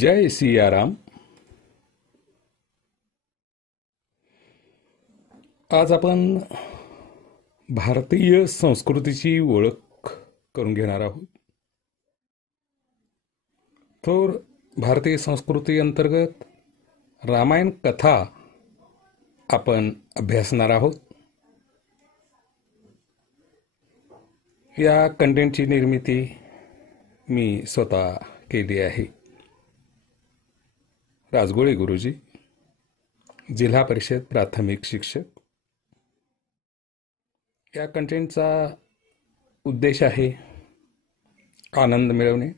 जय सियाराम। आज आपण भारतीय संस्कृतीची ओळख करून घेणार आहोत। थोर भारतीय संस्कृती अंतर्गत रामायण कथा आपण अभ्यासणार आहोत। या कंटेंटची निर्मिती मी स्वतः केली आहे। राजगोळे गुरुजी, जिल्हा परिषद प्राथमिक शिक्षक। या कंटेंटचा उद्देश आहे आनंद मिळवणे,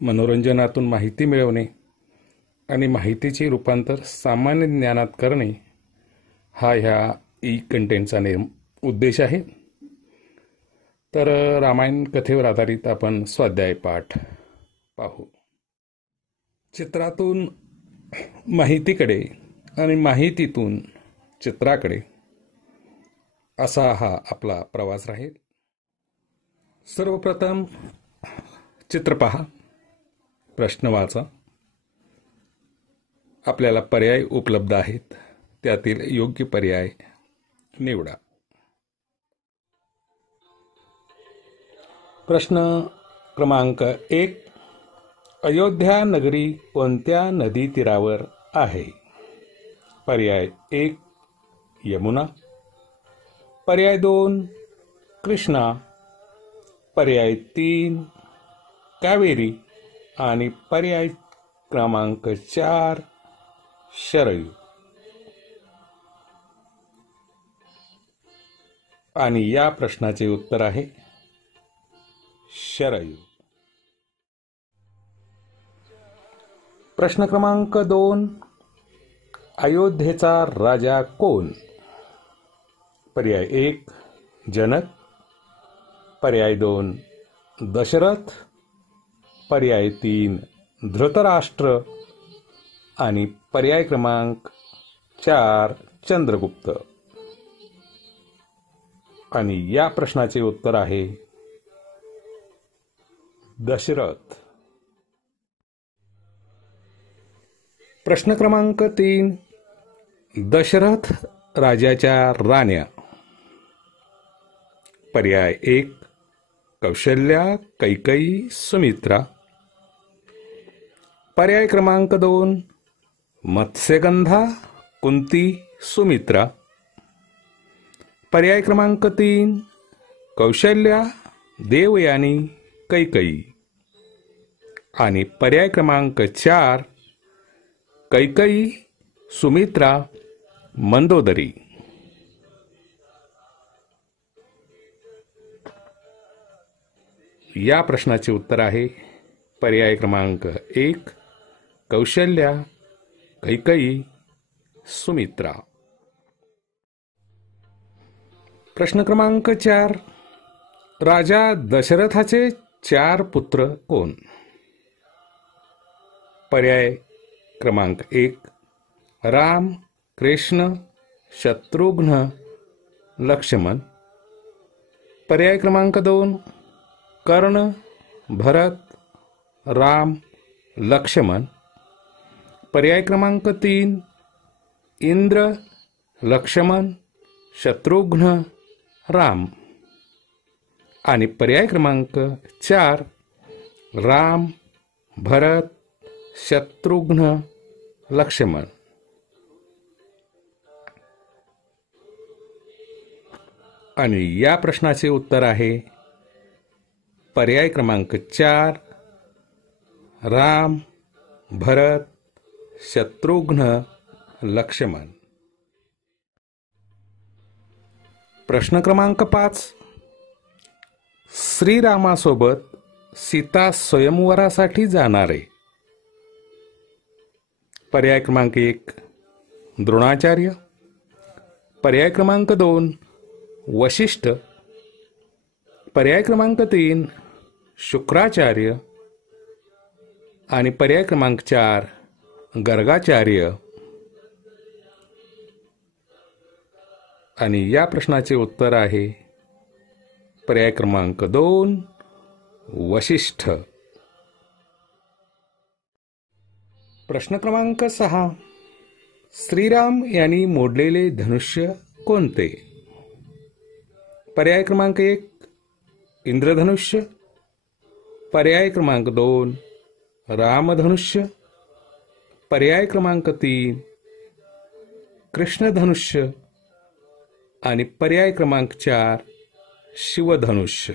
मनोरंजनातून माहिती मिळवणे आणि माहितीचे रूपांतर सामान्य ज्ञानात करणे हा ह्या कंटेंटचा उद्देश आहे। तर रामायण कथेवर आधारित आपण स्वाध्याय पाठ पाहू। चित्रातून माहितीकडे आणि माहितीतून चित्राकडे असा हा आपला प्रवास राहील। सर्वप्रथम चित्र पहा, प्रश्न वाचा। आपल्याला पर्याय उपलब्ध आहेत, त्यातील योग्य पर्याय निवडा। प्रश्न क्रमांक 1, अयोध्या नगरी कोणत्या नदी तीरावर आहे? पर्याय 1 यमुना, पर्याय 2 कृष्णा, पर्याय 3 कावेरी आणि पर्याय क्रमांक 4 शरयू। आणि या प्रश्नाचे उत्तर आहे शरयू। प्रश्न क्रमांक 2, अयोध्येचा राजा कोण? पर्याय 1 जनक, पर्याय 2 दशरथ, पर्याय 3 धृतराष्ट्र आणि पर्याय क्रमांक 4 चंद्रगुप्त। आणि या प्रश्नाचे उत्तर आहे दशरथ। प्रश्न क्रमांक 3, दशरथ राजाच्या राण्या। पर्याय 1 कौशल्या, कैकेयी, सुमित्रा, पर्याय क्रमांक 2 मत्स्यगंधा, कुंती, सुमित्रा, पर्याय क्रमांक 3 कौशल्या, देवयानी, कैकेयी आणि पर्याय क्रमांक 4 कैकेयी, सुमित्रा, मंदोदरी। या प्रश्नाचे उत्तर आहे पर्याय क्रमांक 1 कौशल्या, कैकेयी, सुमित्रा। प्रश्न क्रमांक 4, राजा दशरथाचे 4 पुत्र कोण? पर्याय क्रमांक 1 राम, कृष्ण, शत्रुघ्न, लक्ष्मण, पर्याय क्रमांक 2 कर्ण, भरत, राम, लक्ष्मण, पर्याय क्रमांक 3 इंद्र, लक्ष्मण, शत्रुघ्न, राम आणि पर्याय क्रमांक 4 राम, भरत, शत्रुघ्न, लक्ष्मण। आणि या प्रश्नाचे उत्तर आहे पर्याय क्रमांक 4 राम, भरत, शत्रुघ्न, लक्ष्मण। प्रश्न क्रमांक 5, श्रीरामासोबत सीता स्वयंवरासाठी जाणारे। पर्याय क्रमांक 1 द्रोणाचार्य, पर्याय क्रमांक 2 वशिष्ठ, पर्याय क्रमांक 3 शुक्राचार्य आणि पर्याय क्रमांक 4 गर्गाचार्य। आणि या प्रश्नाचे उत्तर आहे पर्याय क्रमांक 2 वशिष्ठ। प्रश्न क्रमांक 6. श्रीराम यांनी मोडलेले धनुष्य कोणते? पर्याय क्रमांक 1 इंद्रधनुष्य, पर्याय क्रमांक 2 रामधनुष्य, पर्याय क्रमांक 3 कृष्णधनुष्य आणि पर्याय क्रमांक 4 शिवधनुष्य.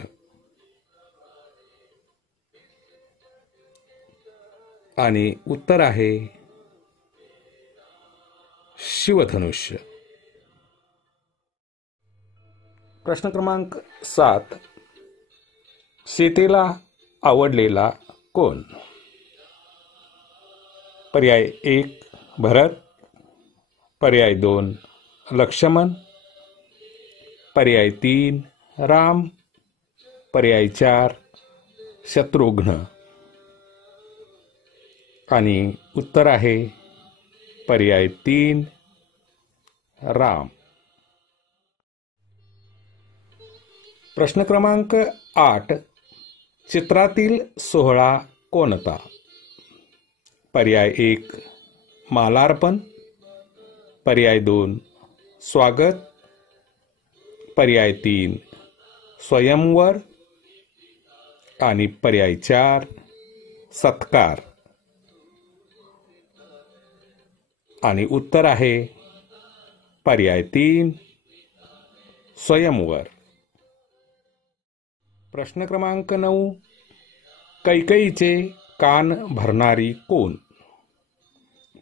आणि उत्तर आहे शिवधनुष्य. प्रश्न क्रमांक 7. सीतेला आवडलेला कोण? पर्याय 1 भरत, पर्याय 2 लक्ष्मण, पर्याय 3 राम, पर्याय 4 शत्रुघ्न. आणि उत्तर आहे पर्याय 3 राम. प्रश्न क्रमांक 8. चित्रातील सोहळा कोणता? पर्याय 1 मालार्पण, पर्याय 2 स्वागत, पर्याय 3 स्वयंवर आणि पर्याय 4 सत्कार. आणि उत्तर आहे पर्याय 3 स्वयंवर. प्रश्न क्रमांक 9. कैकेयीचे कान भरणारी कोण?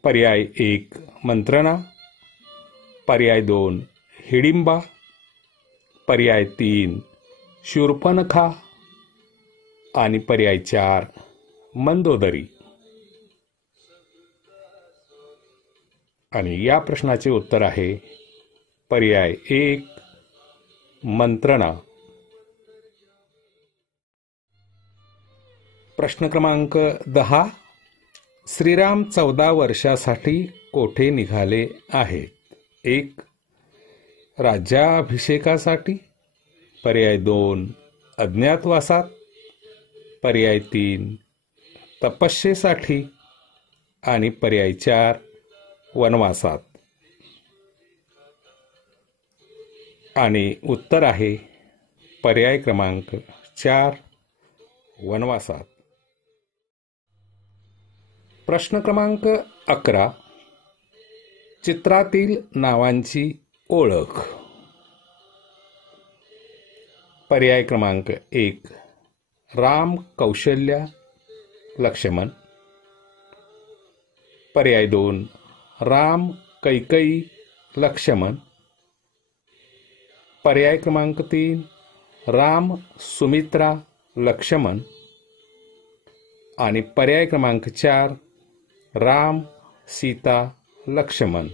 पर्याय 1 मंत्रणा, पर्याय 2 हिडिंबा, पर्याय 3 शूर्पणखा आणि पर्याय 4 मंदोदरी. आणि या प्रश्नाचे उत्तर आहे पर्याय 1 मंत्रणा. प्रश्न क्रमांक 10. श्रीराम 14 वर्षासाठी कोठे निघाले आहेत? 1 राज्याभिषेकासाठी, पर्याय 2 अज्ञातवासात, पर्याय 3 तपस्येसाठी आणि पर्याय 4 वनवासात. आणि उत्तर आहे पर्याय क्रमांक 4 वनवासात. प्रश्न क्रमांक 11. चित्रातील नावांची ओळख. पर्याय क्रमांक 1 राम, कौशल्या, लक्ष्मण, पर्याय 2 राम, कैकेयी, लक्ष्मण, पर्याय क्रमांक 3 राम, सुमित्रा, लक्ष्मण आणि पर्याय क्रमांक 4 राम, सीता, लक्ष्मण.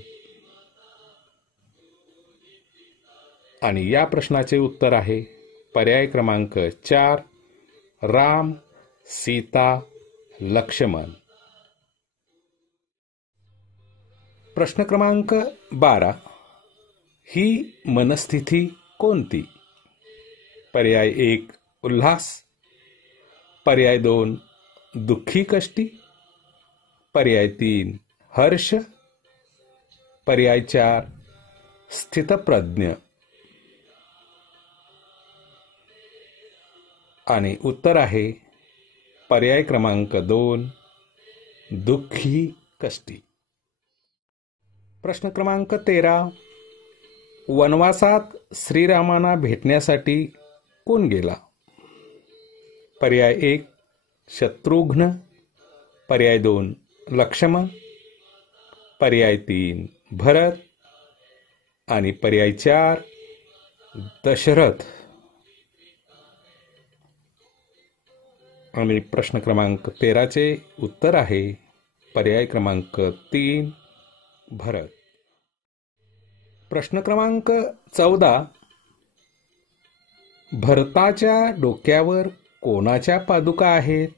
आणि या प्रश्नाचे उत्तर आहे पर्याय क्रमांक 4 राम, सीता, लक्ष्मण. प्रश्न क्रमांक 12. ही मनस्थिती कोणती? पर्याय 1 उल्हास, पर्याय 2 दुःखी कष्टी, पर्याय 3 हर्ष, पर्याय 4 स्थितप्रज्ञ. आणि उत्तर आहे पर्याय क्रमांक 2 दुःखी कष्टी. प्रश्न क्रमांक 13. वनवासात श्रीरामांना भेटण्यासाठी कोण गेला? पर्याय 1 शत्रुघ्न, पर्याय 2 लक्ष्मण, पर्याय 3 भरत आणि पर्याय 4 दशरथ. आणि प्रश्न क्रमांक 13चे उत्तर आहे पर्याय क्रमांक 3 भरत. प्रश्न क्रमांक 14. भरताच्या डोक्यावर कोणाच्या पादुका आहेत?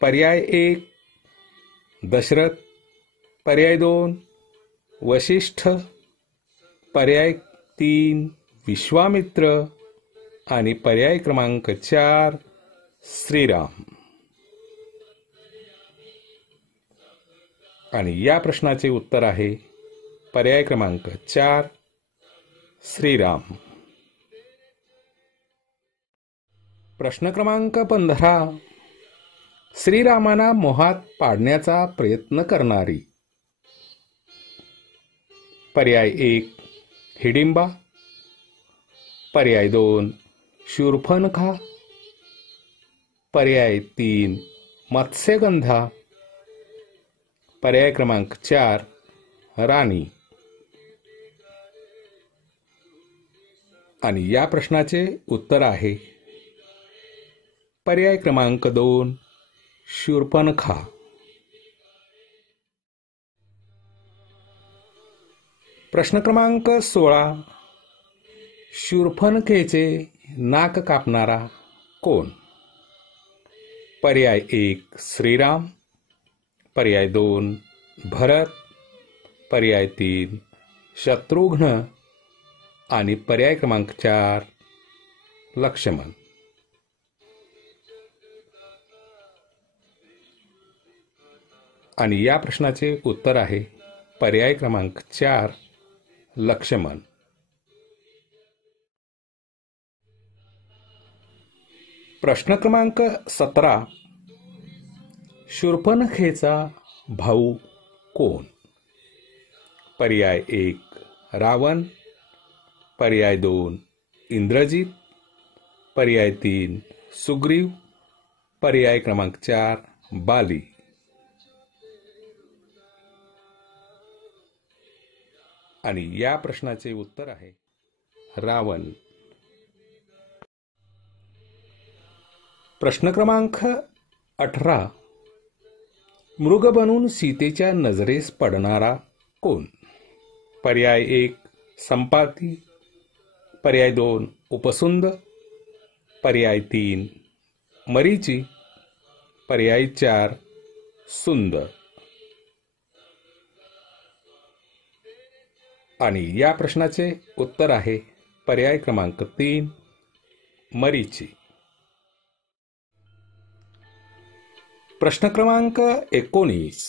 पर्याय 1 दशरथ, पर्याय 2 वशिष्ठ, पर्याय 3 विश्वामित्र आणि पर्याय क्रमांक 4 श्रीराम. आणि या प्रश्नाचे उत्तर आहे पर्याय क्रमांक 4 श्रीराम. प्रश्न क्रमांक 15. श्रीरामांना मोहात पाडण्याचा प्रयत्न करणारी. पर्याय 1 हिडिंबा, पर्याय 2 शूर्पणखा, पर्याय 3 मत्स्यगंधा, पर्याय क्रमांक 4 राणी. आणि या प्रश्नाचे उत्तर आहे पर्याय क्रमांक 2 शूर्पणखा. प्रश्न क्रमांक 16. शूर्पणखेचे नाक कापणारा कोण? पर्याय 1 श्रीराम, पर्याय 2 भरत, पर्याय 3 शत्रुघ्न आणि पर्याय क्रमांक 4 लक्ष्मण. आणि या प्रश्नाचे उत्तर आहे पर्याय क्रमांक 4 लक्ष्मण. प्रश्न क्रमांक 17. शूर्पणखेचा भाऊ कोण? पर्याय 1 रावण, पर्याय 2 इंद्रजित, पर्याय 3 सुग्रीव, पर्याय क्रमांक 4 बाली. आणि या प्रश्नाचे उत्तर आहे रावण. प्रश्न क्रमांक 18. मृग बनून सीतेच्या नजरेस पडणारा कोण? पर्याय 1 संपाती, पर्याय 2 उपसुंद, पर्याय 3 मरीची, पर्याय 4 सुंद. आणि या प्रश्नाचे उत्तर आहे पर्याय क्रमांक 3 मरीची. प्रश्न क्रमांक 19.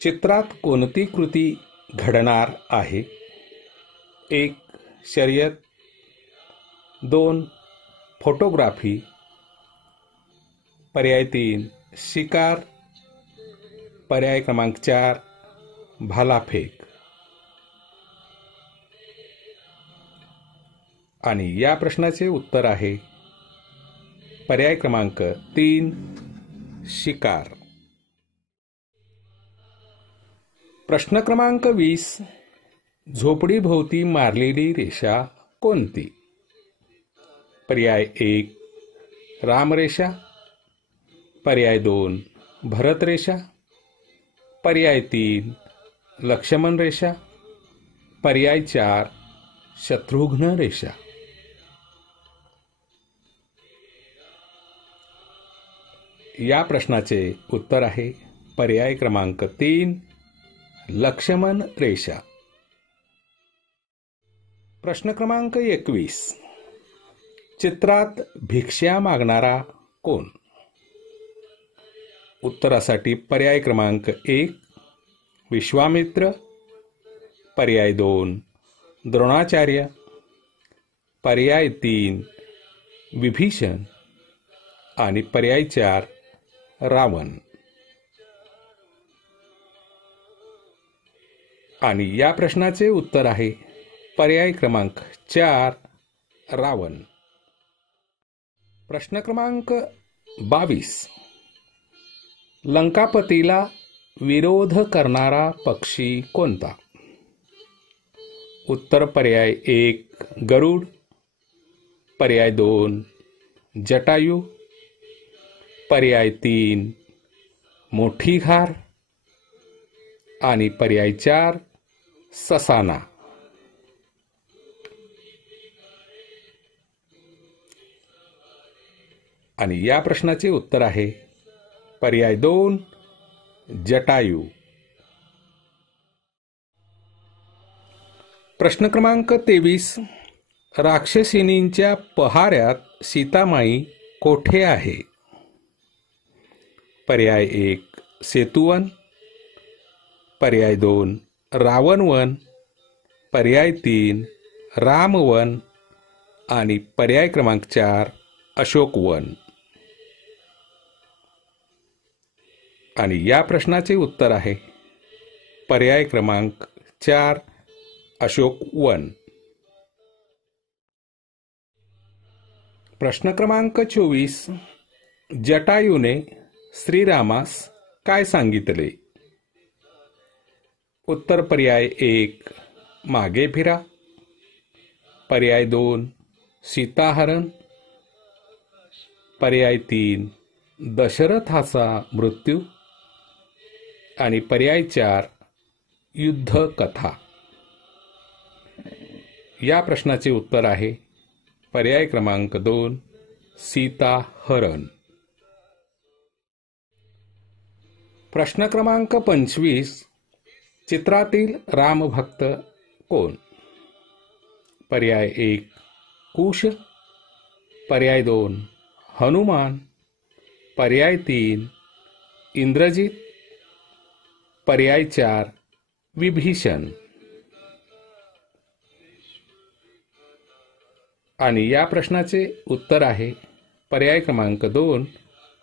चित्रात कोणती कृती घडणार आहे? 1 शर्यत, 2 फोटोग्राफी, पर्याय 3 शिकार, पर्याय क्रमांक 4 भालाफेक. आणि या प्रश्नाचे उत्तर आहे पर्याय क्रमांक 3 शिकार. प्रश्न क्रमांक 20. झोपडीभोवती मारलेली रेषा कोणती? पर्याय 1 रामरेषा, पर्याय 2 भरत रेषा, पर्याय 3 लक्ष्मण रेषा, पर्याय 4 शत्रुघ्न रेषा. या प्रश्नाचे उत्तर आहे पर्याय क्रमांक 3 लक्ष्मण रेषा. प्रश्न क्रमांक 21. चित्रात भिक्षा मागणारा कोण? उत्तरासाठी पर्याय क्रमांक 1 विश्वामित्र, पर्याय 2 द्रोणाचार्य, पर्याय 3 विभीषण आणि पर्याय 4 रावण. आणि या प्रश्नाचे उत्तर आहे पर्याय क्रमांक 4 रावण. प्रश्न क्रमांक 22. लंकापतीला विरोध करणारा पक्षी कोणता? उत्तर पर्याय 1 गरुड, पर्याय 2 जटायू, पर्याय 3 मोठी घार आणि पर्याय 4 ससाना. आणि या प्रश्नाचे उत्तर आहे पर्याय 2 जटायू. प्रश्न क्रमांक 23. राक्षसिणींच्या पहाऱ्यात सीतामाई कोठे आहे? पर्याय 1 सेतुवन, पर्याय 2 रावणवन, पर्याय 3 रामवन आणि पर्याय क्रमांक 4 अशोकवन. आणि या प्रश्नाचे उत्तर आहे पर्याय क्रमांक 4 अशोकवन. प्रश्न क्रमांक 24. जटायूने श्रीरामास काय सांगितले? उत्तर पर्याय 1 मागे फिरा, पर्याय 2 सीताहरण, पर्याय 3 दशरथाचा मृत्यू आणि पर्याय 4 युद्ध कथा. या प्रश्नाचे उत्तर आहे पर्याय क्रमांक 2 सीताहरण. प्रश्न क्रमांक 25. चित्रातील रामभक्त कोण? पर्याय 1 कुश, पर्याय 2 हनुमान, पर्याय 3 इंद्रजित, पर्याय 4 विभीषण. आणि या प्रश्नाचे उत्तर आहे पर्याय क्रमांक 2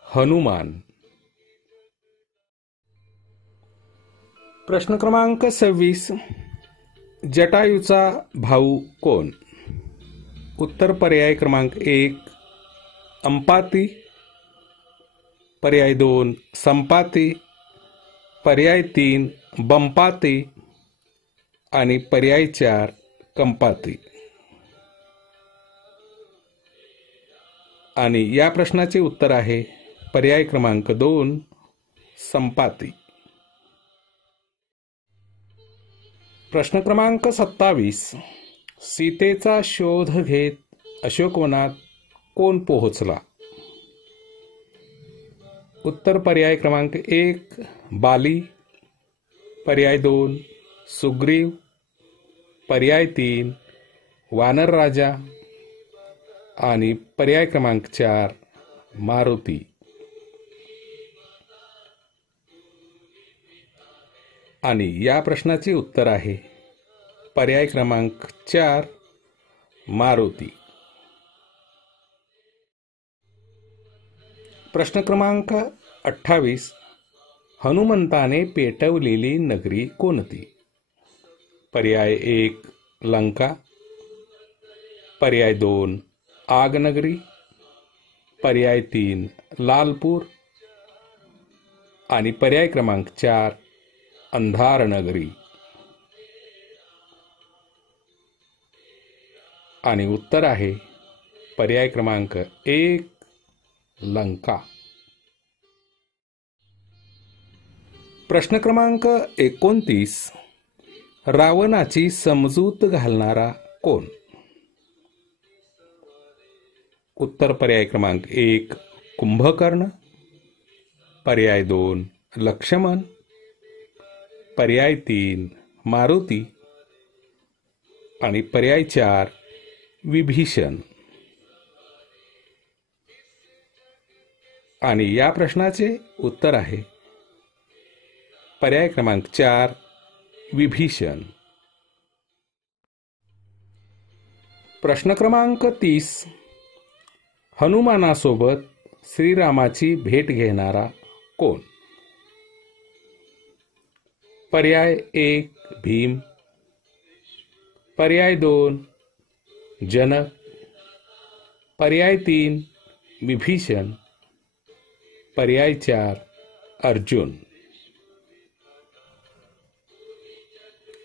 हनुमान. प्रश्न क्रमांक 26. जटायूचा भाऊ कोण? उत्तर पर्याय क्रमांक 1 अंपाती, पर्याय 2 संपाती, पर्याय 3 बंपाती आणि पर्याय 4 कंपाती. आणि या प्रश्नाचे उत्तर आहे पर्याय क्रमांक 2 संपाती. प्रश्न क्रमांक 27. सीतेचा शोध घेत अशोकवनात कोण पोहोचला? उत्तर पर्याय क्रमांक 1 बाली, पर्याय 2 सुग्रीव, पर्याय 3 वानर राजा आणि पर्याय क्रमांक 4 मारुती. आणि या प्रश्नाचे उत्तर आहे पर्याय क्रमांक 4 मारुती. प्रश्न क्रमांक 28. हनुमंताने पेटवलेली नगरी कोणती? पर्याय 1 लंका, पर्याय 2 आगनगरी, पर्याय 3 लालपूर आणि पर्याय क्रमांक 4 अंधारनगरी. आणि उत्तर आहे पर्याय क्रमांक 1 लंका. प्रश्न क्रमांक 29. रावणाची समजूत घालणारा कोण? उत्तर पर्याय क्रमांक 1 कुंभकर्ण, पर्याय 2 लक्ष्मण, पर्याय 3 मारुती आणि पर्याय 4 विभीषण. आणि या प्रश्नाचे उत्तर आहे पर्याय क्रमांक 4 विभीषण. प्रश्न क्रमांक 30. हनुमानासोबत श्रीरामाची भेट घेणारा कोण? पर्याय 1 भीम, पर्याय 2 जनक, पर्याय 3 विभीषण, पर्याय 4 अर्जुन.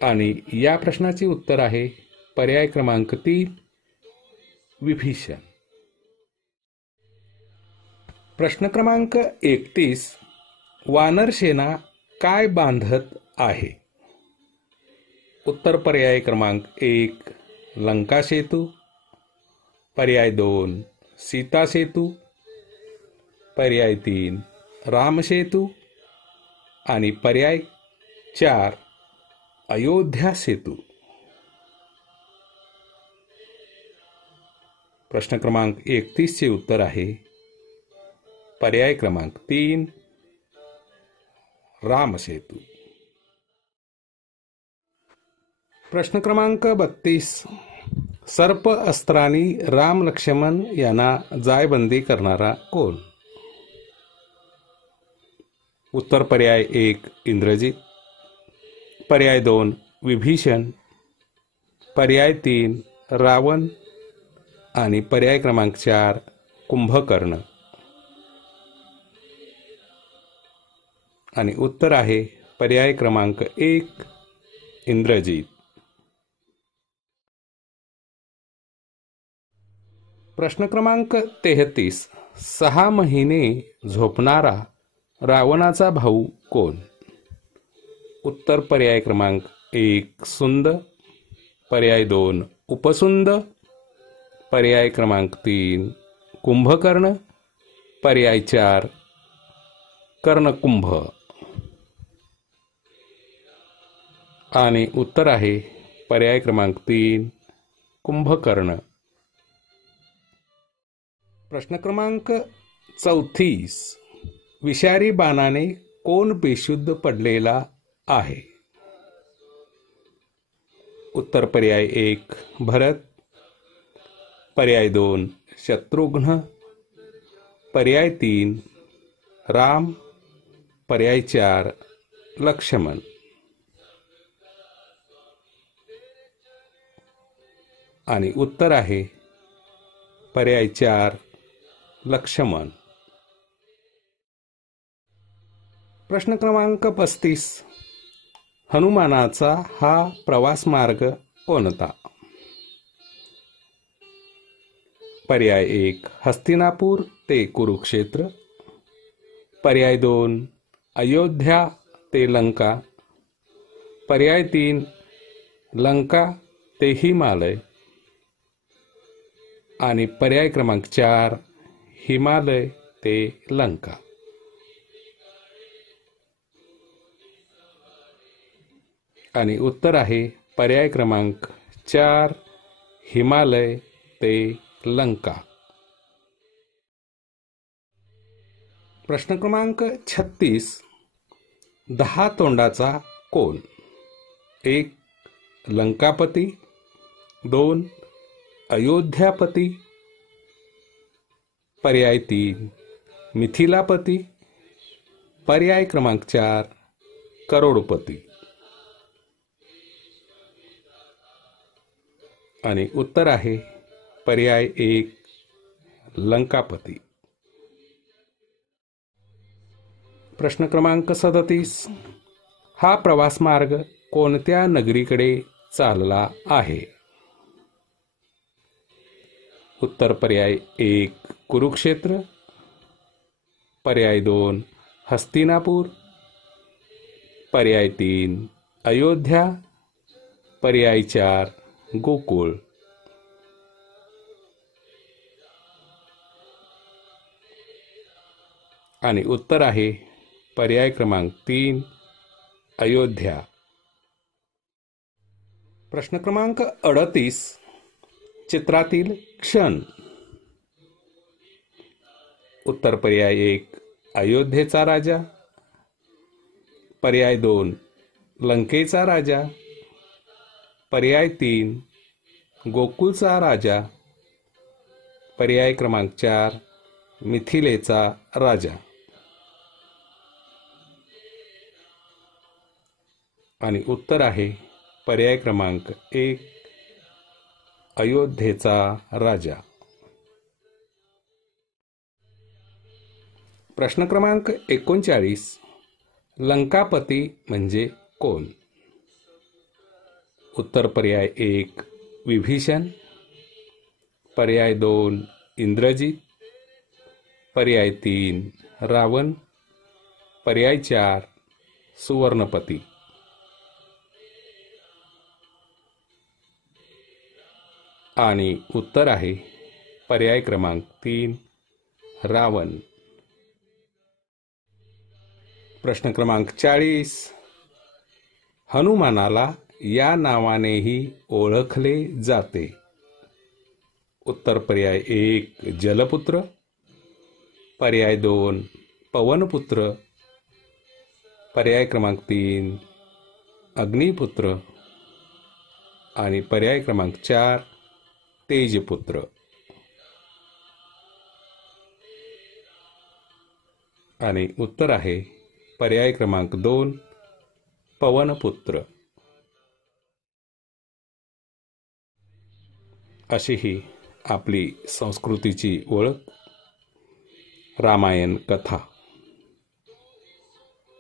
आणि या प्रश्नाचे उत्तर आहे पर्याय क्रमांक 3 विभीषण. प्रश्न क्रमांक 31. वानरसेना काय बांधत आहे? उत्तर पर्याय क्रमांक 1 लंका सेतू, पर्याय 2 सीता सेतू, पर्याय 3 राम सेतू आणि पर्याय 4 अयोध्या सेतू. प्रश्न क्रमांक 31 चे उत्तर आहे पर्याय क्रमांक 3 राम सेतू. प्रश्न क्रमांक 32. सर्प अस्त्रांनी राम लक्ष्मण यांना जायबंदी करणारा कोण? उत्तर पर्याय 1 इंद्रजित, पर्याय 2 विभीषण, पर्याय 3 रावण आणि पर्याय क्रमांक 4 कुंभकर्ण. आणि उत्तर आहे पर्याय क्रमांक 1 इंद्रजित. प्रश्न क्रमांक 33. 6 महिने झोपणारा रावणाचा भाऊ कोण? उत्तर पर्याय क्रमांक 1 सुंद, पर्याय 2 उपसुंद, पर्याय क्रमांक 3 कुंभकर्ण, पर्याय 4 कर्णकुंभ. आणि उत्तर आहे पर्याय क्रमांक 3 कुंभकर्ण. प्रश्न क्रमांक 34. विषारी बाणाने कोण बेशुद्ध पडलेला आहे? उत्तर पर्याय 1 भरत, पर्याय 2 शत्रुघ्न, पर्याय 3 राम, पर्याय 4 लक्ष्मण. आणि उत्तर आहे पर्याय 4 लक्ष्मण. प्रश्न क्रमांक 35. हनुमानाचा हा प्रवास मार्ग कोणता? पर्याय 1 हस्तिनापूर ते कुरुक्षेत्र, पर्याय 2 अयोध्या ते लंका, पर्याय 3 लंका ते हिमालय आणि पर्याय क्रमांक 4 हिमालय ते लंका. आणि उत्तर आहे पर्याय क्रमांक 4 हिमालय ते लंका. प्रश्न क्रमांक 36. 10 तोंडाचा कोण? 1 लंकापती, 2 अयोध्यापती, पर्याय 3 मिथिलापती, पर्याय क्रमांक 4 करोडपती. आणि उत्तर आहे पर्याय 1 लंकापती. प्रश्न क्रमांक 37. हा प्रवास मार्ग कोणत्या नगरीकडे चालला आहे? उत्तर पर्याय 1 कुरुक्षेत्र, पर्याय 2 हस्तिनापूर, पर्याय 3 अयोध्या, पर्याय 4 गोकुळ. आणि उत्तर आहे पर्याय क्रमांक 3 अयोध्या. प्रश्न क्रमांक 38. चित्रातील क्षण. उत्तर पर्याय 1 अयोध्येचा राजा, पर्याय 2 लंकेचा राजा, पर्याय 3 गोकुळचा राजा, पर्याय क्रमांक 4 मिथिलेचा राजा. आणि उत्तर आहे पर्याय क्रमांक 1 अयोध्येचा राजा. प्रश्न क्रमांक 39. लंकापती म्हणजे कोण? उत्तर पर्याय 1 विभीषण, पर्याय 2 इंद्रजित, पर्याय 3 रावण, पर्याय 4 सुवर्णपती. आणि उत्तर आहे पर्याय क्रमांक 3 रावण. प्रश्न क्रमांक 40. हनुमानाला या नावानेही ओळखले जाते. उत्तर पर्याय 1 जलपुत्र, पर्याय 2 पवनपुत्र, पर्याय क्रमांक 3 अग्निपुत्र आणि पर्याय क्रमांक 4 तेजपुत्र. आणि उत्तर आहे पर्याय क्रमांक 2 पवनपुत्र. अशी ही आपली संस्कृतीची ओळख रामायण कथा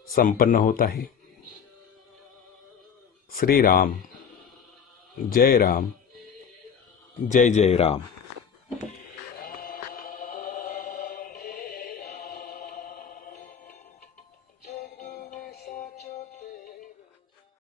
संपन्न होत आहे. श्रीराम, जय राम, जय जय राम.